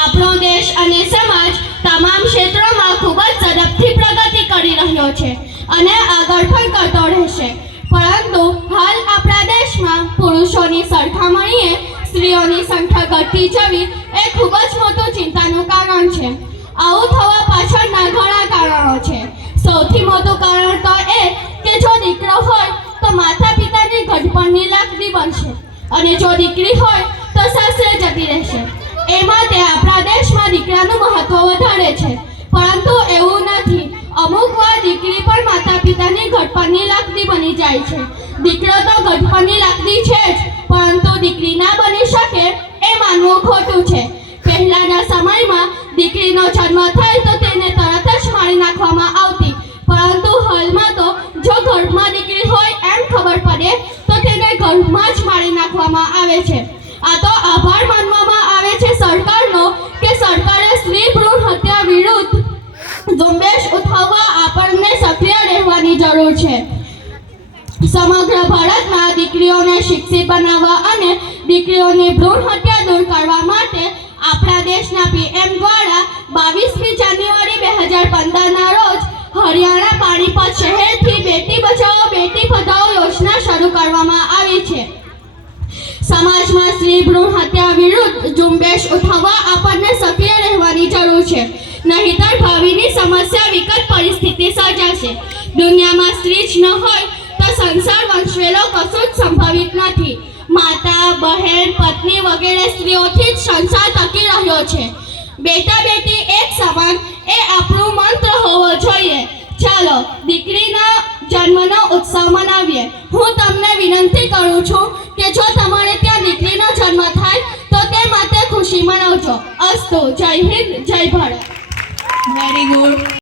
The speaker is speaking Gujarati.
આપણો દેશ અને સમાજ તમામ ક્ષેત્રોમાં ખૂબ જ ઝડપથી પ્રગતિ કરી રહ્યો છે અને આગળ પણ કરતો રહેશે, પરંતુ હાલ આપણા દેશમાં પુરુષોની સરખામણીએ સ્ત્રીઓની સંખ્યા ઘટતી જવી એ ખૂબ જ મોટું ચિંતાનું કારણ છે. આવું થવા પાછળના ઘણા કારણો છે. સૌથી મોટું કારણ તો એ કે જો દીકરો હોય તો માતા પિતાની ઘડપણની લાકડી બનશે અને જો દીકરી હોય તો સાસરે જતી રહેશે. એ માટે આપણા દેશમાં દીકરાનું મહત્વ વધારે છે, પરંતુ એવું નથી. અમુક વાર દીકરી પણ માતા પિતાની ઘડપણની લાકડી બની જાય છે. દીકરો તો ઘડપણની લાકડી છે જ, પરંતુ દીકરી ના બની શકે એ માનવું ખોટું છે. પહેલાના સમયમાં દીકરીનો જન્મ થાય તો તેને તરત જ મારી નાખવામાં આવતી, પરંતુ હાલમાં તો જો ગર્ભમાં દીકરી હોય એમ ખબર પડે તો તેને ગર્ભમાં જ મારી નાખવામાં આવે છે. આ તો આભાર માનવામાં આવે છે સરકારનો કે સરકારે સ્ત્રી ભ્રૂણ હત્યા વિરુદ્ધ ઝુંબેશ ઉઠાવવા આપણને સક્રિય રહેવાની જરૂર છે. સમગ્ર ભારતમાં દીકરીઓને શિક્ષિત બનાવવા અને દીકરીઓની ભ્રૂણ હત્યા દૂર કરવા માટે આપણા દેશના PM દ્વારા 22મી જાન્યુઆરી 2015ના રોજ હરિયાણા પાણીપત શહેરથી બેટી બચાવો બેટી પઢાઓ યોજના શરૂ કરવામાં આવી છે. સમાજમાં સ્ત્રી ભ્રૂણ હત્યા વિરુદ્ધ ઝુંબેશ ઉઠાવવા આપણને સક્રિય રહેવાની જરૂર છે, નહીંતર ભાવિની સમસ્યા વિકટ પરિસ્થિતિ સર્જાશે. દુનિયામાં સ્ત્રી જ ન હોય તો સંસાર વંશવેલો કશું જ સંભવિત નથી. માતા, બહેન, પત્ની વગેરે સ્ત્રીઓથી જ સંસાર ટકી રહ્યો છે. બેટા બેટી એક સમાન એ આપણું મંત્ર હોવો જોઈએ. ચાલો દીકરીના જન્મનો ઉત્સવ મનાવીએ. હું તમને વિનંતી કરું છું કે જો તમારે ત્યાં દીકરીનો જન્મ થાય તો તે માટે ખુશી મનાવજો. અસ્તુ. જય હિન્દ, જય ભારત. Very good.